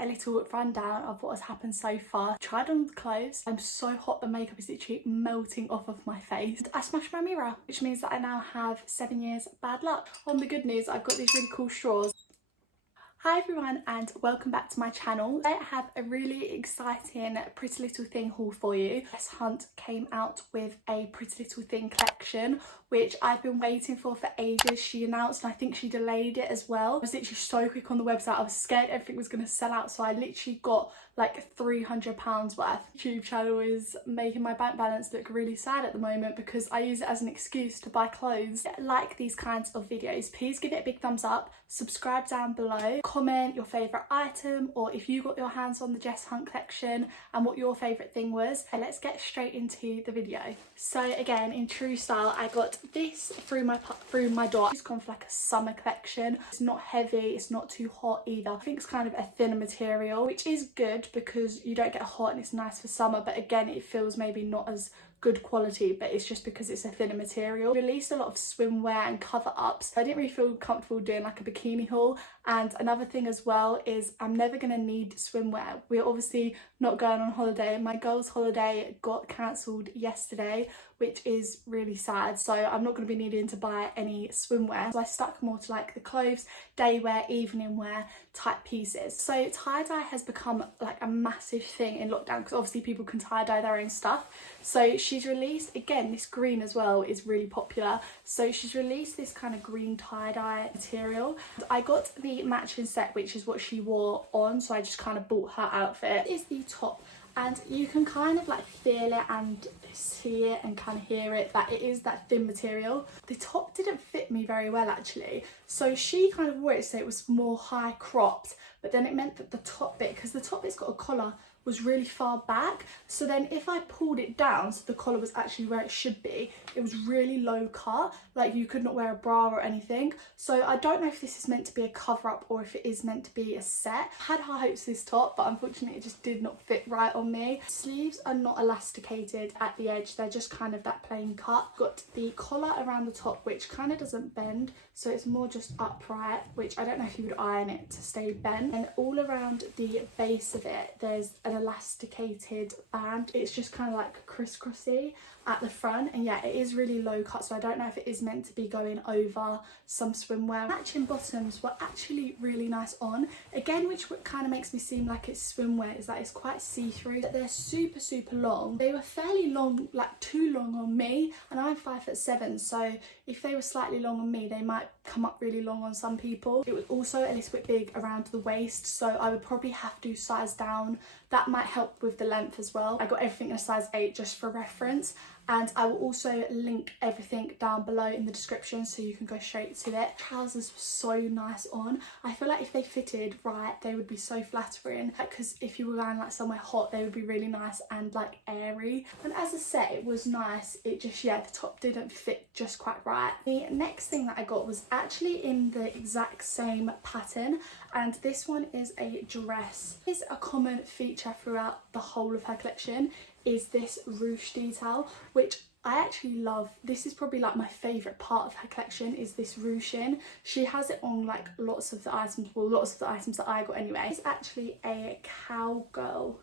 a little rundown of what has happened so far. Tried on the clothes. I'm so hot, the makeup is literally melting off of my face. I smashed my mirror, which means that I now have 7 years bad luck. On the good news, I've got these really cool straws. Hi everyone and welcome back to my channel. I have a really exciting Pretty Little Thing haul for you. Jess Hunt came out with a Pretty Little Thing collection, which I've been waiting for ages. She announced and I think she delayed it as well. I was literally so quick on the website. I was scared everything was going to sell out, so I literally got like £300 worth. YouTube channel is making my bank balance look really sad at the moment because I use it as an excuse to buy clothes. Like these kinds of videos, please give it a big thumbs up, subscribe down below, comment your favourite item or if you got your hands on the Jess Hunt collection and what your favourite thing was. And let's get straight into the video. So again, in true style, I got this through my door. It's gone for like a summer collection. It's not heavy, it's not too hot either. I think it's kind of a thinner material, which is good because you don't get hot and it's nice for summer, but again it feels maybe not as good quality, but it's just because it's a thinner material. Released a lot of swimwear and cover ups. I didn't really feel comfortable doing like a bikini haul. And another thing as well is I'm never gonna need swimwear. We're obviously not going on holiday. My girls' holiday got cancelled yesterday, which is really sad, so I'm not going to be needing to buy any swimwear. So I stuck more to like the clothes, day wear, evening wear type pieces. So tie-dye has become like a massive thing in lockdown because obviously people can tie-dye their own stuff. So she's released, again, this green as well is really popular. So she's released this kind of green tie-dye material. I got the matching set, which is what she wore on, so I just kind of bought her outfit. This is the top, and you can kind of like feel it and see it and kind of hear it that it is that thin material. The top didn't fit me very well actually, so she kind of wore it so it was more high cropped, but then it meant that the top bit, because the top bit's got a collar, was really far back, so then if I pulled it down so the collar was actually where it should be, it was really low cut, like you could not wear a bra or anything. So I don't know if this is meant to be a cover up or if it is meant to be a set. I had high hopes for this top, but unfortunately it just did not fit right on me. Sleeves are not elasticated at the edge, they're just kind of that plain cut. Got the collar around the top, which kind of doesn't bend, so it's more just upright, which I don't know if you would iron it to stay bent. And all around the base of it there's an elasticated band. It's just kind of like crisscrossy at the front, and yeah, it is really low cut, so I don't know if it is meant to be going over some swimwear. Matching bottoms were actually really nice on, again, which kind of makes me seem like it's swimwear, is that it's quite see-through. They're super long. They were fairly long, like too long on me, and I'm 5'7", so if they were slightly long on me they might come up really long on some people. It was also a little bit big around the waist, so I would probably have to size down. That might help with the length as well. I got everything in a size 8 just for reference, and I will also link everything down below in the description so you can go straight to it. Trousers were so nice on. I feel like if they fitted right they would be so flattering, because if you were going like somewhere hot they would be really nice and like airy. And as a set it was nice, it just, yeah, the top didn't fit just quite right. The next thing that I got was actually in the exact same pattern, and this one is a dress. It's a common feature throughout the whole of her collection is this ruched detail, which I actually love. This is probably like my favourite part of her collection, is this ruching. She has it on like lots of the items, well, lots of the items that I got anyway. It's actually a cowgirl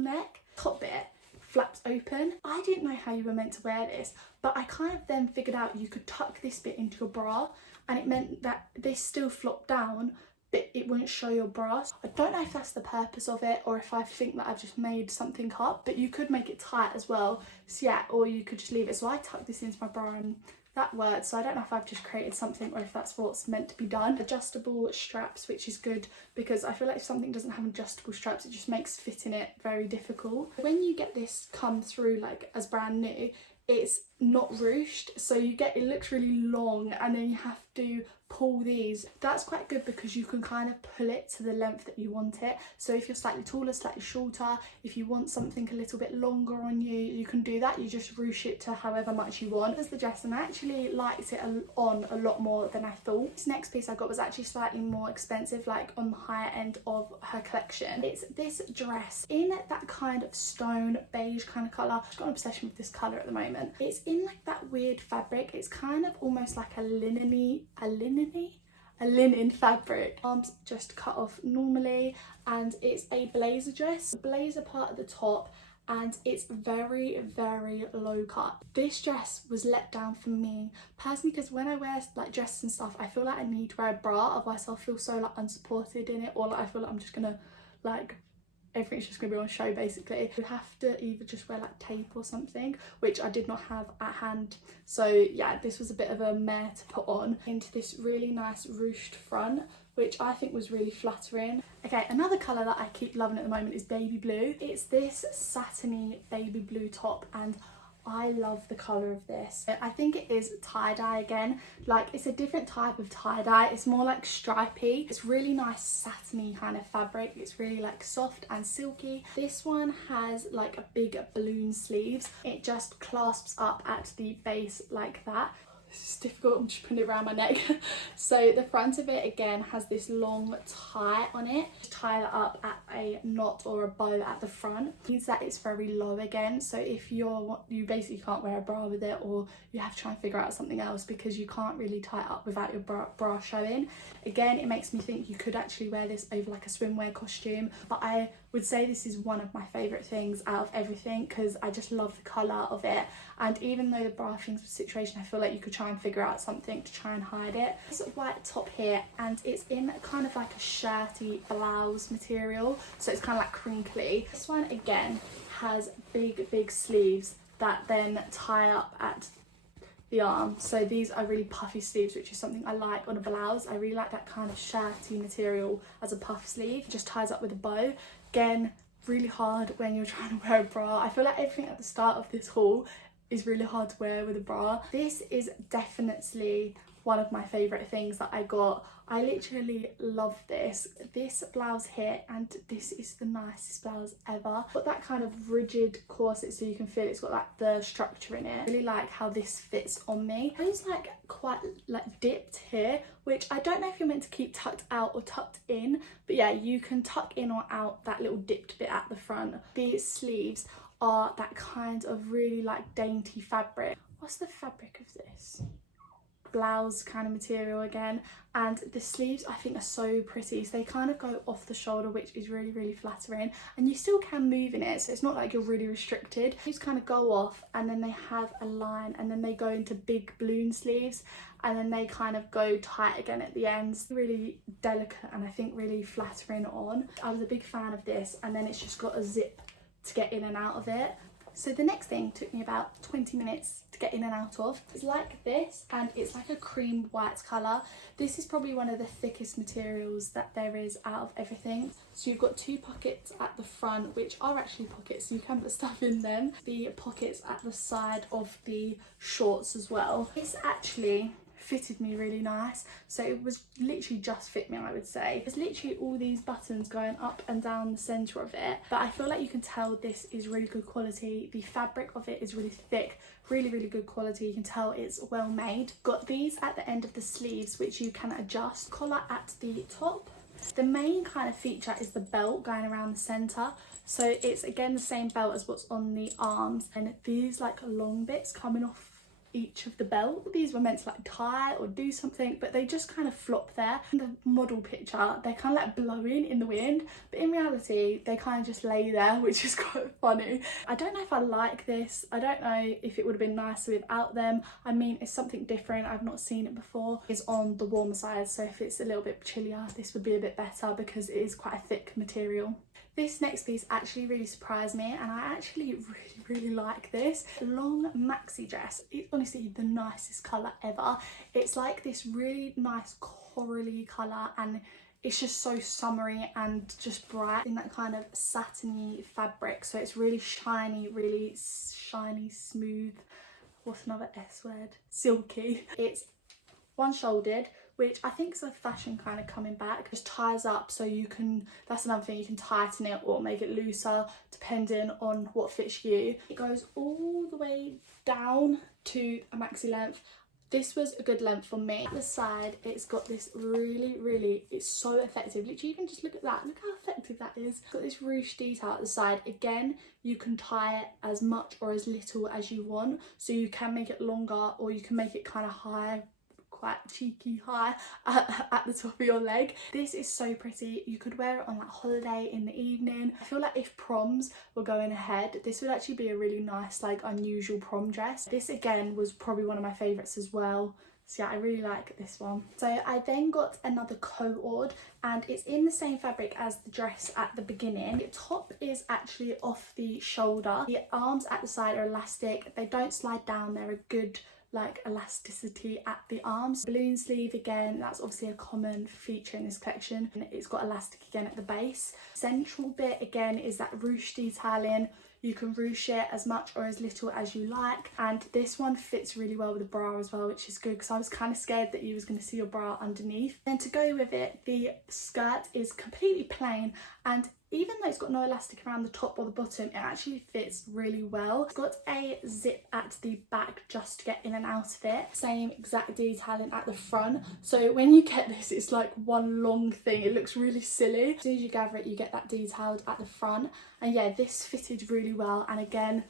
neck. Top bit flaps open. I didn't know how you were meant to wear this, but I kind of then figured out you could tuck this bit into your bra, and it meant that this still flopped down but it wouldn't show your bra. I don't know if that's the purpose of it or if I think that I've just made something up, but you could make it tight as well, so yeah, or you could just leave it. So I tucked this into my bra and that worked, so I don't know if I've just created something or if that's what's meant to be done. Adjustable straps, which is good because I feel like if something doesn't have adjustable straps it just makes fitting it very difficult. When you get this come through like as brand new, it's not ruched, so you get, it looks really long and then you have to pull these. That's quite good because you can kind of pull it to the length that you want it. So if you're slightly taller, slightly shorter, if you want something a little bit longer on you, you can do that. You just ruche it to however much you want. As the dress, and I actually liked it on a lot more than I thought. This next piece I got was actually slightly more expensive, like on the higher end of her collection. It's this dress in that kind of stone beige kind of colour. I've got an obsession with this colour at the moment. It's in like that weird fabric. It's kind of almost like a linen-y, a linen fabric. Arms just cut off normally, and it's a blazer dress. The blazer part at the top, and it's very, very low cut. This dress was let down for me personally because when I wear like dresses and stuff, I feel like I need to wear a bra, otherwise I'll feel so like unsupported in it, or like I feel like I'm just gonna like everything's just gonna be on show basically. You have to either just wear like tape or something, which I did not have at hand. So yeah, this was a bit of a mare to put on. Into this really nice ruched front, which I think was really flattering. Okay, another colour that I keep loving at the moment is baby blue. It's this satiny baby blue top, and I love the colour of this. I think it is tie-dye again. Like, it's a different type of tie-dye. It's more like stripy. It's really nice satiny kind of fabric. It's really like soft and silky. This one has like a big balloon sleeves. It just clasps up at the base like that. This is difficult, I'm just putting it around my neck. So the front of it again has this long tie on it. Just tie that up at a knot or a bow at the front. It means that it's very low again, so if you basically can't wear a bra with it, or you have to try and figure out something else because you can't really tie it up without your bra showing. Again, it makes me think you could actually wear this over like a swimwear costume, but I would say this is one of my favourite things out of everything because I just love the colour of it. And even though the bra thing's situation, I feel like you could try and figure out something to try and hide it. This white top here, and it's in kind of like a shirty blouse material, so it's kind of like crinkly. This one again has big sleeves that then tie up at the arm, so these are really puffy sleeves, which is something I like on a blouse. I really like that kind of shirty material as a puff sleeve. It just ties up with a bow. Again, really hard when you're trying to wear a bra. I feel like everything at the start of this haul is really hard to wear with a bra. This is definitely one of my favourite things that I got. I literally love this blouse here, and this is the nicest blouse ever. Got that kind of rigid corset so you can feel it's got like the structure in it. I really like how this fits on me. It's like quite like dipped here, which I don't know if you're meant to keep tucked out or tucked in, but yeah, you can tuck in or out that little dipped bit at the front. The sleeves are that kind of really like dainty fabric. What's the fabric of this? Blouse kind of material again, and the sleeves I think are so pretty. So they kind of go off the shoulder, which is really flattering, and you still can move in it, so it's not like you're really restricted. These kind of go off, and then they have a line, and then they go into big balloon sleeves, and then they kind of go tight again at the ends. Really delicate, and I think really flattering on. I was a big fan of this, and then it's just got a zip to get in and out of it. So the next thing took me about 20 minutes to get in and out of. It's like this, and it's like a cream white colour. This is probably one of the thickest materials that there is out of everything. So you've got two pockets at the front, which are actually pockets, so you can put stuff in them. The pockets at the side of the shorts as well. This actually fitted me really nice, so it was literally just fit me, I would say. There's literally all these buttons going up and down the centre of it, but I feel like you can tell this is really good quality. The fabric of it is really thick, really good quality. You can tell it's well made. Got these at the end of the sleeves, which you can adjust. Collar at the top. The main kind of feature is the belt going around the centre, so it's again the same belt as what's on the arms, and these like long bits coming off each of the belt. These were meant to like tie or do something, but they just kind of flop there. In the model picture, they're kind of like blowing in the wind, but in reality they kind of just lay there, which is quite funny. I don't know if I like this. I don't know if it would have been nicer without them. I mean, it's something different. I've not seen it before. It's on the warmer side, so if it's a little bit chillier, this would be a bit better because it is quite a thick material. This next piece actually really surprised me, and I actually really like this. Long maxi dress. It's honestly the nicest colour ever. It's like this really nice corally colour, and it's just so summery and just bright in that kind of satiny fabric. So it's really shiny, smooth. What's another S word? Silky. It's one-shouldered, which I think is a fashion kind of coming back. Just ties up, so you can, that's another thing, you can tighten it or make it looser depending on what fits you. It goes all the way down to a maxi length. This was a good length for me. At the side, it's got this really, it's so effective. Literally, you can just look at that. Look how effective that is. It's got this ruched detail at the side. Again, you can tie it as much or as little as you want. So you can make it longer, or you can make it kind of high, quite cheeky high at the top of your leg. This is so pretty. You could wear it on like holiday in the evening. I feel like if proms were going ahead, this would actually be a really nice like unusual prom dress. This again was probably one of my favourites as well. So yeah, I really like this one. So I then got another co-ord, and it's in the same fabric as the dress at the beginning. The top is actually off the shoulder. The arms at the side are elastic. They don't slide down. They're a good like elasticity at the arms. Balloon sleeve again, that's obviously a common feature in this collection. And it's got elastic again at the base. Central bit again is that ruched detailing. You can ruche it as much or as little as you like, and this one fits really well with the bra as well, which is good because I was kind of scared that you was going to see your bra underneath. And to go with it, the skirt is completely plain, and even though it's got no elastic around the top or the bottom, it actually fits really well. It's got a zip at the back just to get in and out of it. Same exact detailing at the front. So when you get this, it's like one long thing. It looks really silly. As soon as you gather it, you get that detailed at the front. And yeah, this fitted really well. And again,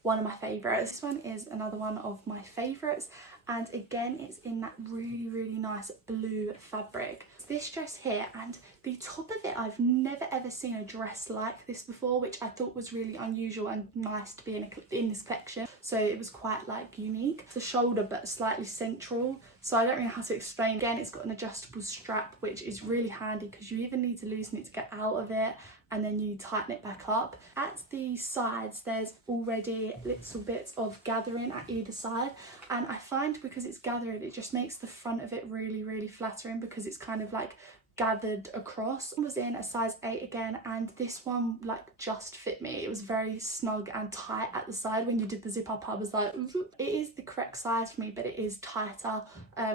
one of my favourites. This one is another one of my favourites. And again, it's in that really, really nice blue fabric. It's this dress here, and the top of it, I've never ever seen a dress like this before, which I thought was really unusual and nice to be in this collection. So it was quite like unique. The shoulder, but slightly central. So I don't really know how to explain. Again, it's got an adjustable strap, which is really handy because you even need to loosen it to get out of it, and then you tighten it back up. At the sides, there's already little bits of gathering at either side, and I find because it's gathered, it just makes the front of it really, really flattering because it's kind of like gathered across. I was in a size 8 again, and this one like just fit me. It was very snug and tight at the side. When you did the zip up, I was like, ooh. It is the correct size for me, but it is tighter,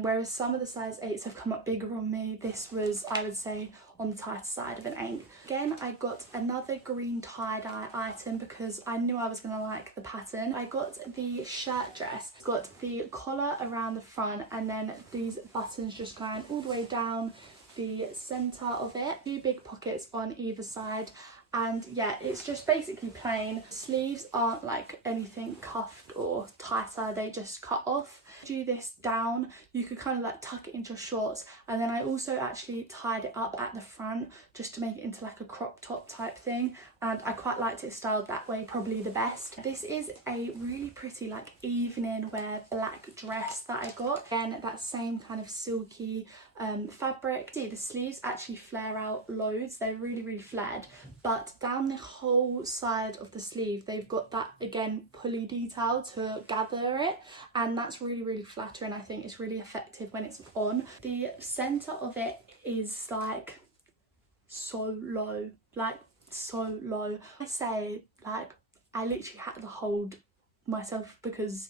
whereas some of the size 8s have come up bigger on me. This was, I would say, on the tighter side of an 8. Again, I got another green tie-dye item because I knew I was going to like the pattern. I got the shirt dress. It's got the collar around the front, and then these buttons just going all the way down the centre of it. 2 big pockets on either side, and yeah, it's just basically plain. Sleeves aren't like anything cuffed or tighter, they just cut off. Do this down, you could kind of like tuck it into your shorts, and then I also actually tied it up at the front just to make it into like a crop top type thing, and I quite liked it styled that way, probably the best. This is a really pretty like evening wear black dress that I got. Again, that same kind of silky fabric. See, the sleeves actually flare out loads. They're really, really flared, but down the whole side of the sleeve, they've got that again pulley detail to gather it, and that's really, really flattering. I think it's really effective when it's on. The center of it is like so low, like so low. I say like I literally had to hold myself because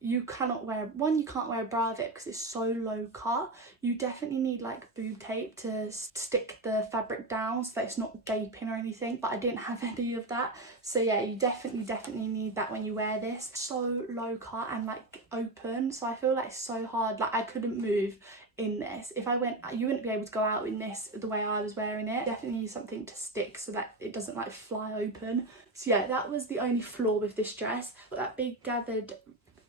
you cannot wear, one, you can't wear a bra with it because it's so low cut. You definitely need like boob tape to stick the fabric down so that it's not gaping or anything, but I didn't have any of that. So yeah, you definitely need that when you wear this. So low cut and like open, so I feel like it's so hard. Like I couldn't move in this. If I went, you wouldn't be able to go out in this the way I was wearing it. Definitely need something to stick so that it doesn't like fly open. So yeah, that was the only flaw with this dress. But that big gathered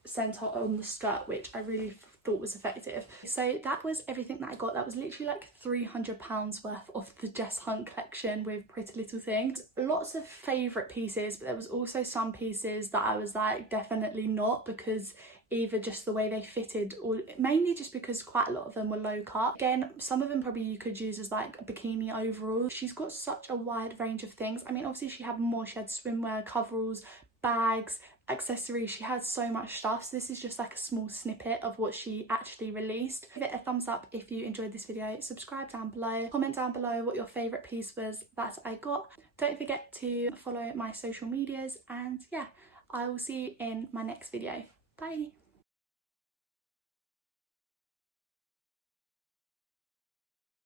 centre on the skirt, which I really thought was effective. So that was everything that I got. That was literally like £300 worth of the Jess Hunt collection with PrettyLittleThing. Lots of favourite pieces, but there was also some pieces that I was like definitely not, because either just the way they fitted, or mainly just because quite a lot of them were low cut. Again, some of them probably you could use as like a bikini overall. She's got such a wide range of things. I mean, obviously she had more. She had swimwear, coveralls, bags, accessories. She had so much stuff, so this is just like a small snippet of what she actually released. Give it a thumbs up if you enjoyed this video, subscribe down below, comment down below what your favourite piece was that I got. Don't forget to follow my social medias, and yeah, I will see you in my next video. Bye.